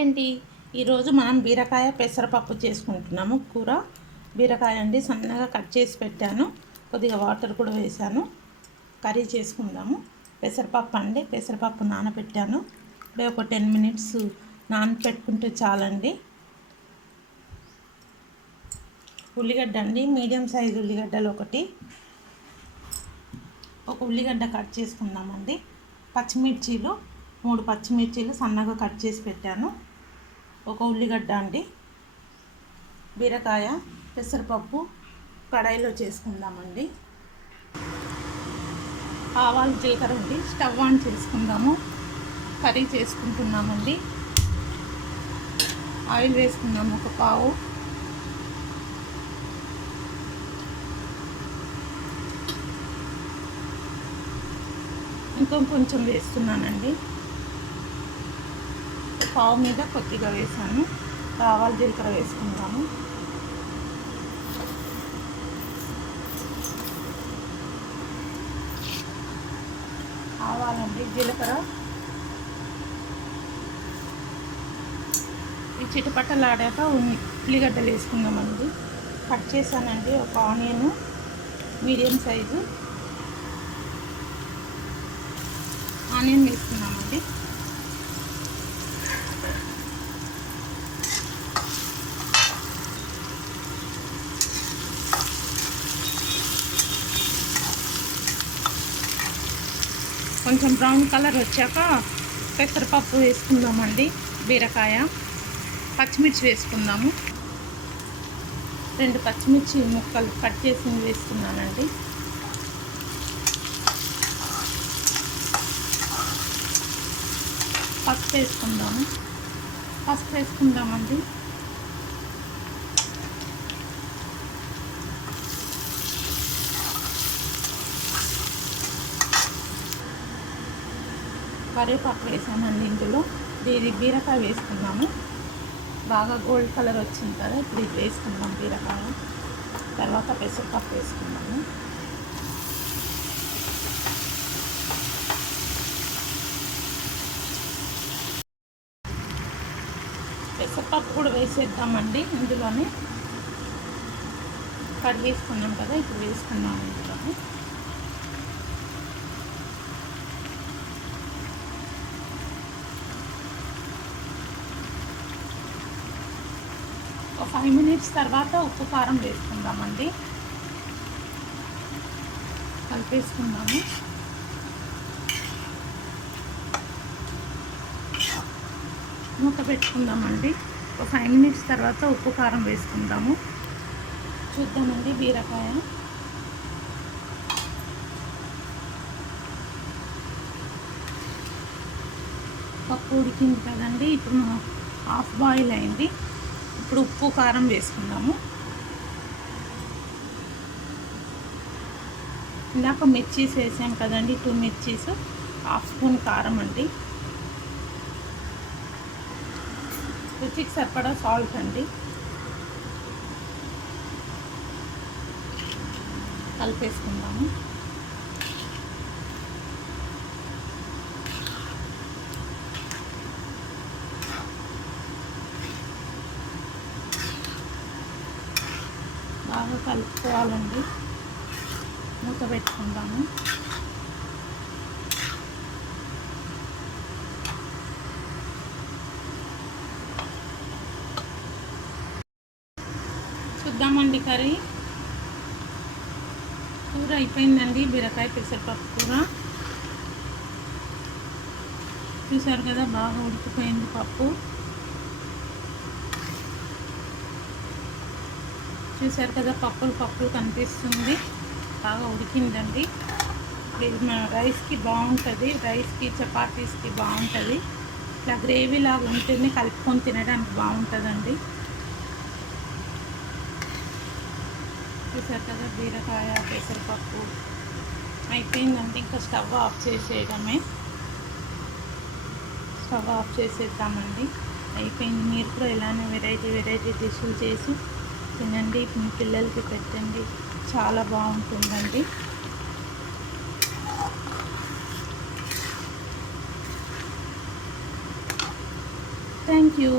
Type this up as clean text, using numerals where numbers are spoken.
Hi అండి. ఈరోజు మనం బీరకాయ పెసరపప్పు చేసుకుంటున్నాము. కూర బీరకాయ అండి, సన్నగా కట్ చేసి పెట్టాను, కొద్దిగా వాటర్ కూడా వేసాను. కర్రీ చేసుకుందాము. పెసరపప్పు అండి, పెసరపప్పు నానబెట్టాను. ఒక 10 మినిట్స్ నానబెట్టుకుంటే చాలండి. ఉల్లిగడ్డ అండి, మీడియం సైజు ఉల్లిగడ్డలు ఒక ఉల్లిగడ్డ కట్ చేసుకుందామండి. పచ్చిమిర్చీలు 3 పచ్చిమిర్చీలు సన్నగా కట్ చేసి పెట్టాను. ఒక ఉల్లిగడ్డ అండి. బీరకాయ పెసరపప్పు కడాయిలో చేసుకుందామండి. ఆవాలు జీలకర్ర అండి, స్టవ్ ఆన్ చేసుకుందాము. కర్రీ చేసుకుంటున్నామండి. ఆయిల్ వేసుకుందాము, ఒక పావు. కొంచెం వేస్తున్నానండి. పావు మీద కొద్దిగా వేసాను. ఆవాలు జీలకర్ర వేసుకుందాము. ఆవాలండి, జీలకర్ర ఈ చిటపట్టలాడాక ఉల్లిగడ్డలు వేసుకుందామండి. కట్ చేశానండి. ఒక ఆనియన్ మీడియం సైజు ఆనియన్ వేసుకున్నామండి. కొంచెం బ్రౌన్ కలర్ వచ్చాక పెసరపప్పు వేసుకుందామండి. బీరకాయ, పచ్చిమిర్చి వేసుకుందాము. 2 పచ్చిమిర్చి ముక్కలు కట్ చేసి వేస్తున్నానండి. పసుపు వేసుకుందామండి. కరివేపాకు వేసానండి. ఇందులో బీరకాయ వేసుకుందాము. బాగా గోల్డ్ కలర్ వచ్చింది కదా, ఇప్పుడు ఇది వేసుకుందాం బీరకాయ. తర్వాత పెసరపప్పు వేసుకుందాము. పెసరపప్పు కూడా వేసేద్దామండి. ఇందులోనే కట్ వేసుకున్నాం కదా, ఇప్పుడు వేసుకున్నాము ఇందులోనే. ఒక 5 మినిట్స్ తర్వాత ఉప్పు కారం వేసుకుందామండి. కలిపేసుకుందాము. మూత పెట్టుకుందామండి. ఒక 5 మినిట్స్ తర్వాత ఉప్పు కారం వేసుకుందాము. చూద్దామండి. బీరకాయ పప్పు ఉడికింది కదండి, ఇప్పుడు హాఫ్ బాయిల్ అయింది. ఇప్పుడు ఉప్పు కారం వేసుకుందాము. ఇందాక మిర్చీస్ వేసాం కదండి, 2 మిర్చీస్, హాఫ్ స్పూన్ కారం అండి. రుచికి సరిపడా సాల్ట్ అండి. కలిపేసుకుందాము. బాగా కలుపుకోవాలండి. మూత పెట్టుకుందాము. చూద్దామండి. కూర అయిపోయిందండి. బీరకాయ పెసరపప్పు కూర చూసారు కదా, బాగా ఉడికిపోయింది పప్పు. చూసారు కదా, పప్పులు కనిపిస్తుంది. బాగా ఉడికిందండి. ఇది మన రైస్కి బాగుంటుంది, రైస్కి చపాతీస్కి బాగుంటుంది. ఇట్లా గ్రేవీ లాగా ఉంటుంది, కలుపుకొని తినడానికి బాగుంటుందండి. చూసారు కదా, బీరకాయ పెసరపప్పు అయిపోయిందండి. ఇంకా స్టవ్ ఆఫ్ చేసేయడమే. స్టవ్ ఆఫ్ చేసేద్దామండి. అయిపోయింది. మీరు కూడా ఇలానే వెరైటీ డిష్లు చేసి తినండి, మీ పిల్లలకి పెట్టండి, చాలా బాగుంటుందండి. Thank you.